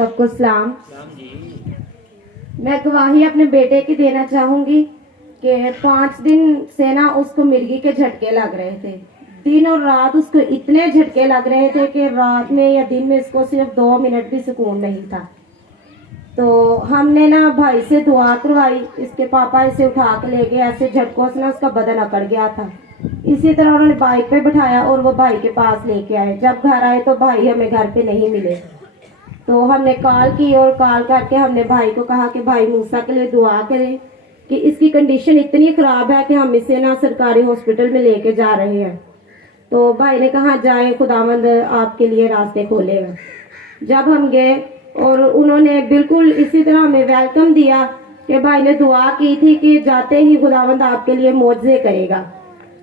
سب کو سلام. میں گواہی اپنے بیٹے کی دینا چاہوں گی کہ 5 دن سے نا اس کو مرغی کے جھٹکے لگ رہے تھے. دن اور رات اس کو اتنے جھٹکے لگ رہے تھے کہ رات میں یا دن میں اس کو صرف 2 منٹ بھی سکون نہیں تھا. تو ہم نے نا بھائی سے دعا کروائی. اس کے پاپا اسے اٹھا کے لے گئے. ایسے جھٹکوں سے نا اس کا بدن اکڑ گیا تھا. اسی طرح انہوں نے بائک پہ بٹھایا اور وہ بھائی کے پاس لے کے آئے. جب گھر آئے تو بھائی ہمیں گھر پہ نہیں ملے. تو ہم نے کال کی اور کال کر کے ہم نے بھائی کو کہا کہ بھائی موسیٰ کے لیے دعا کریں کہ اس کی کنڈیشن اتنی خراب ہے کہ ہم اسے نا سرکاری ہاسپٹل میں لے کے جا رہے ہیں. تو بھائی نے کہا جائیں, خداوند آپ کے لیے راستے کھولے گا. جب ہم گئے اور انہوں نے بالکل اسی طرح ہمیں ویلکم دیا کہ بھائی نے دعا کی تھی کہ جاتے ہی خداوند آپ کے لیے معجزے کرے گا.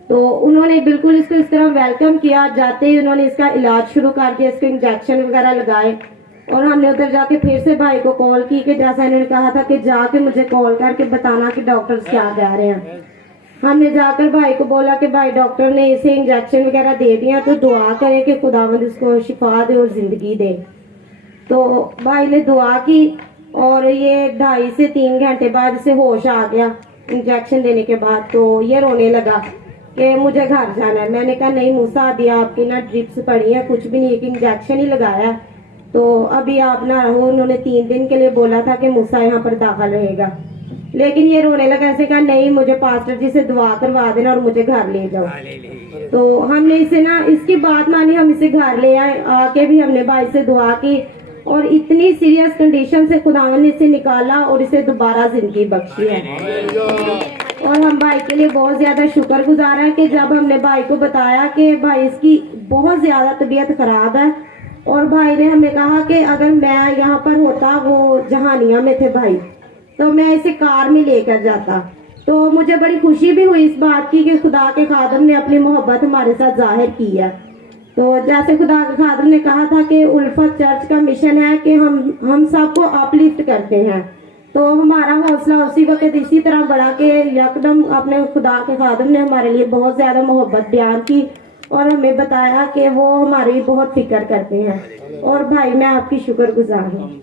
تو انہوں نے بالکل اس کو اس طرح ویلکم کیا. جاتے ہی انہوں نے اس کا علاج شروع کر دیا, اس کے انجیکشن وغیرہ لگائے. اور ہم نے ادھر جا کے پھر سے بھائی کو کال کی کہ جیسا انہوں نے کہا تھا کہ جا کے مجھے کال کر کے بتانا کہ ڈاکٹرز کیا کہہ رہے ہیں. ہم نے جا کر بھائی کو بولا کہ بھائی ڈاکٹر نے اسے انجیکشن وغیرہ دے دیا تو دعا کریں کہ خداوند اس کو شفا دے اور زندگی دے. تو بھائی نے دعا کی اور یہ 2.5 سے 3 گھنٹے بعد اسے ہوش آ گیا انجیکشن دینے کے بعد. تو یہ رونے لگا کہ مجھے گھر جانا ہے. میں نے کہا نہیں موسیٰ, ابھی آپ کی نا ڈرپس پڑی ہیں, کچھ بھی نہیں, ایک انجیکشن ہی لگایا, تو ابھی آپ نہ رہو. انہوں نے 3 دن کے لیے بولا تھا کہ موسیٰ یہاں پر داخل رہے گا. لیکن یہ رونے لگا. ایسے کہا نہیں, مجھے پاسٹر جی سے دعا کروا دینا اور مجھے گھر لے جاؤ. تو ہم نے اسے نا اس کی بات مانی, ہم اسے گھر لے آئے. آ کے بھی ہم نے بھائی سے دعا کی اور اتنی سیریس کنڈیشن سے خداوند نے اسے نکالا اور اسے دوبارہ زندگی بخشی ہے. اور ہم بھائی کے لیے بہت زیادہ شکر گزار ہیں کہ جب ہم نے بھائی کو بتایا کہ بھائی اس کی بہت زیادہ طبیعت خراب ہے, اور بھائی نے ہمیں کہا کہ اگر میں یہاں پر ہوتا, وہ جہانیہ میں تھے بھائی, تو میں اسے کار میں لے کر جاتا. تو مجھے بڑی خوشی بھی ہوئی اس بات کی کہ خدا کے خادم نے اپنی محبت ہمارے ساتھ ظاہر کی ہے. تو جیسے خدا کے خادم نے کہا تھا کہ الفت چرچ کا مشن ہے کہ ہم سب کو اپ لفٹ کرتے ہیں. تو ہمارا حوصلہ اسی وقت اسی طرح بڑھا کہ یکدم اپنے خدا کے خادم نے ہمارے لیے بہت زیادہ محبت بیان کی اور ہمیں بتایا کہ وہ ہماری بہت فکر کرتے ہیں. اور بھائی میں آپ کی شکر گزار ہوں.